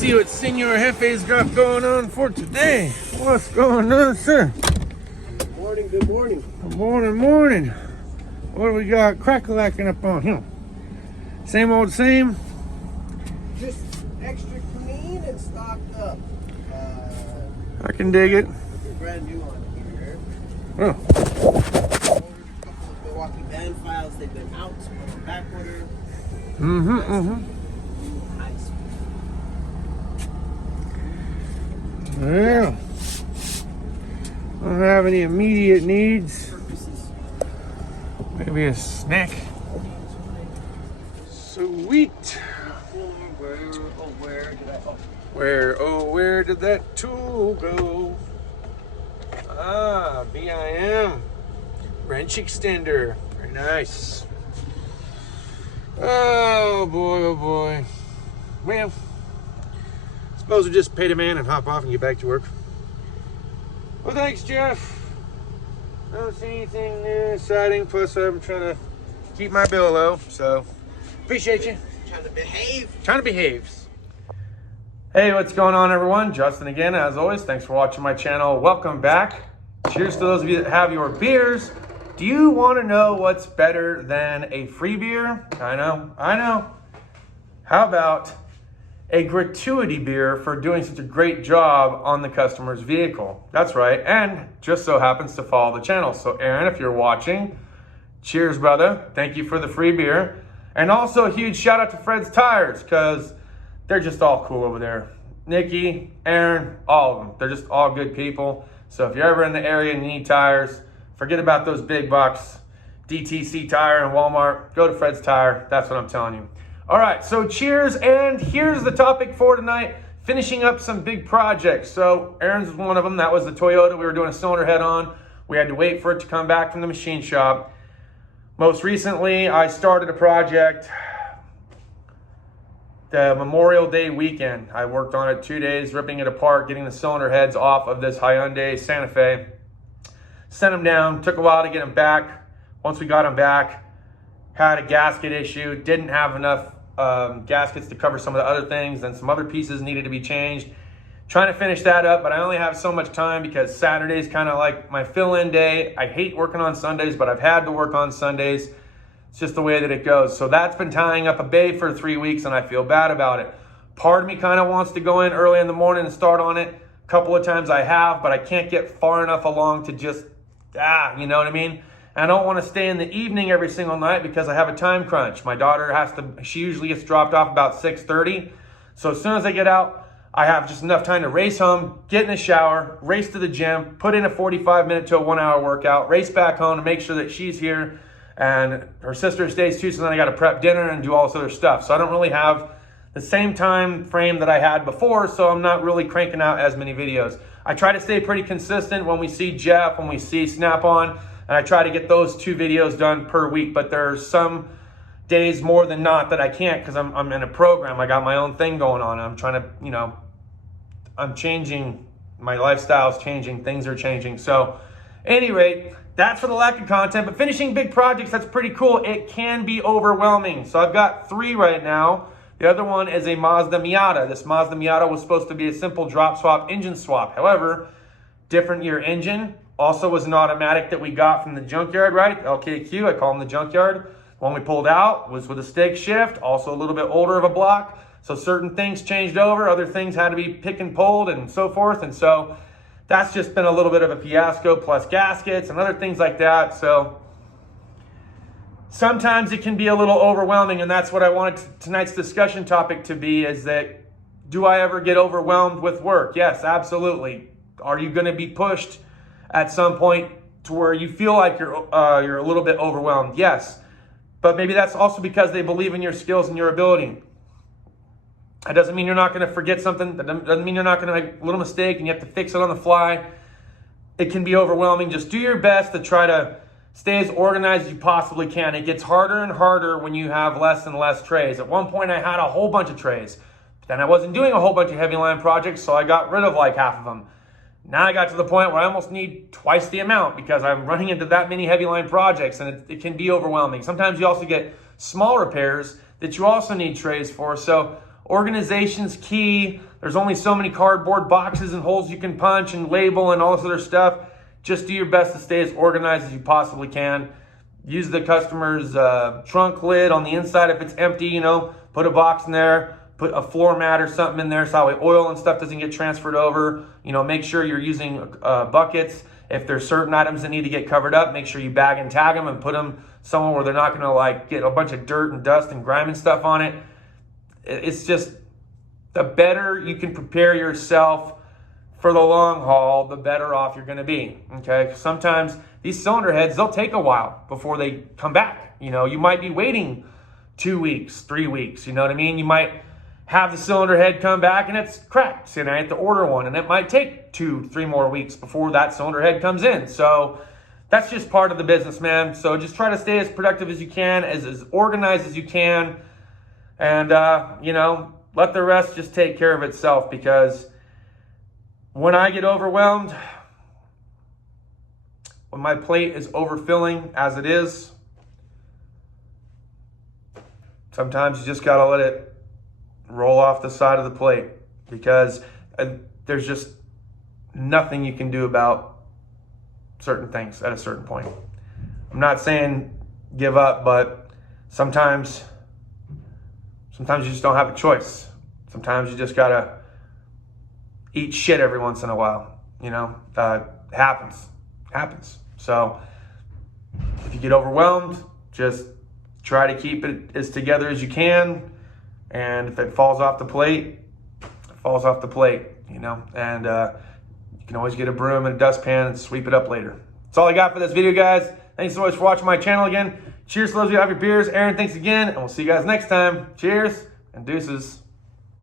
see what Senor Jefe's got going on for today. What's going on, sir? Good morning, good morning. Good morning, morning. What do we got crack-a-lacking up on him? Same old same? Just extra clean and stocked up. I can dig it. Looking brand new on here. Oh, Ordered a couple of Milwaukee band files. They've been out on back order. Nice. Yeah. I don't have any immediate needs. Purposes. Maybe a snack. Sweet. Where did that tool go? Ah, BIM. Wrench extender. Very nice. Oh boy. Well, suppose we just pay the man and hop off and get back to work. Well, thanks, Jeff. I don't see anything new, exciting. Plus, I'm trying to keep my bill low, so appreciate you. Trying to behave. Trying to behave. Hey, what's going on, everyone? Justin again, as always. Thanks for watching my channel. Welcome back. Cheers to those of you that have your beers. Do you want to know what's better than a free beer? I know. How about a gratuity beer for doing such a great job on the customer's vehicle? That's right, and just so happens to follow the channel. So Aaron, if you're watching, cheers, brother. Thank you for the free beer. And also a huge shout out to Fred's Tires, because they're just all cool over there. Nikki, Aaron, all of them. They're just all good people. So if you're ever in the area and you need tires, forget about those big box DTC Tire and Walmart. Go to Fred's Tire. That's what I'm telling you. All right, so cheers. And here's the topic for tonight, finishing up some big projects. So Aaron's was one of them. That was the Toyota we were doing a cylinder head on. We had to wait for it to come back from the machine shop. Most recently, I started a project the Memorial Day weekend. I worked on it 2 days, ripping it apart, getting the cylinder heads off of this Hyundai Santa Fe. Sent them down, took a while to get them back. Once we got them back, had a gasket issue, didn't have enough gaskets to cover some of the other things, and some other pieces needed to be changed. Trying to finish that up, but I only have so much time because Saturday's kind of like my fill-in day. I hate working on Sundays, but I've had to work on Sundays. It's just the way that it goes. So that's been tying up a bay for 3 weeks, and I feel bad about it. Part of me kind of wants to go in early in the morning and start on it. A couple of times I have, but I can't get far enough along to just, you know what I mean? And I don't want to stay in the evening every single night because I have a time crunch. My daughter she usually gets dropped off about 6:30. So as soon as I get out, I have just enough time to race home, get in the shower, race to the gym, put in a 45-minute to a 1-hour workout, race back home to make sure that she's here. And her sister stays too, so then I got to prep dinner and do all this other stuff. So I don't really have the same time frame that I had before, so I'm not really cranking out as many videos. I try to stay pretty consistent when we see Jeff, when we see Snap-on, and I try to get those 2 videos done per week. But there's some days more than not that I can't because I'm in a program. I got my own thing going on. I'm trying to, I'm changing. My lifestyle's changing. Things are changing. So, at any rate, that's for the lack of content. But finishing big projects, that's pretty cool. It can be overwhelming. So I've got 3 right now. The other one is a Mazda Miata. This Mazda Miata was supposed to be a simple drop swap, engine swap. However, different year engine. Also was an automatic that we got from the junkyard, right? LKQ, I call them the junkyard. One we pulled out was with a stick shift, also a little bit older of a block. So certain things changed over, other things had to be pick and pulled and so forth. And so that's just been a little bit of a fiasco, plus gaskets and other things like that. So sometimes it can be a little overwhelming, and that's what I wanted tonight's discussion topic to be, is that do I ever get overwhelmed with work? Yes, absolutely. Are you going to be pushed at some point to where you feel like you're a little bit overwhelmed? Yes. But maybe that's also because they believe in your skills and your ability. That doesn't mean you're not going to forget something. That doesn't mean you're not going to make a little mistake and you have to fix it on the fly. It can be overwhelming. Just do your best to try to stay as organized as you possibly can. It gets harder and harder when you have less and less trays. At one point, I had a whole bunch of trays. Then I wasn't doing a whole bunch of heavy line projects, so I got rid of like half of them. Now I got to the point where I almost need twice the amount because I'm running into that many heavy line projects, and it can be overwhelming. Sometimes you also get small repairs that you also need trays for. So Organization's key. There's only so many cardboard boxes and holes you can punch and label and all this other stuff. Just do your best to stay as organized as you possibly can. Use the customer's trunk lid on the inside if it's empty, you know, put a box in there, put a floor mat or something in there so that way oil and stuff doesn't get transferred over. You know, make sure you're using buckets. If there's certain items that need to get covered up, make sure you bag and tag them and put them somewhere where they're not going to like get a bunch of dirt and dust and grime and stuff on it. It's just, the better you can prepare yourself for the long haul, the better off you're going to be. Okay. Sometimes these cylinder heads, they'll take a while before they come back. You know, you might be waiting 2 weeks, 3 weeks. You know what I mean? You might have the cylinder head come back and it's cracked, and I have to order one, and it might take 2-3 more weeks before that cylinder head comes in. So that's just part of the business, man. So just try to stay as productive as you can, as organized as you can, and you know, let the rest just take care of itself. Because when I get overwhelmed, when my plate is overfilling as it is, sometimes you just gotta let it roll off the side of the plate, because there's just nothing you can do about certain things at a certain point. I'm not saying give up, but sometimes you just don't have a choice. Sometimes you just gotta eat shit every once in a while, you know. Happens. So if you get overwhelmed, just try to keep it as together as you can. And if it falls off the plate, it falls off the plate, you know. And you can always get a broom and a dustpan and sweep it up later. That's all I got for this video, guys. Thanks so much for watching my channel again. Cheers to those of you who have your beers. Aaron, thanks again, and we'll see you guys next time. Cheers and deuces.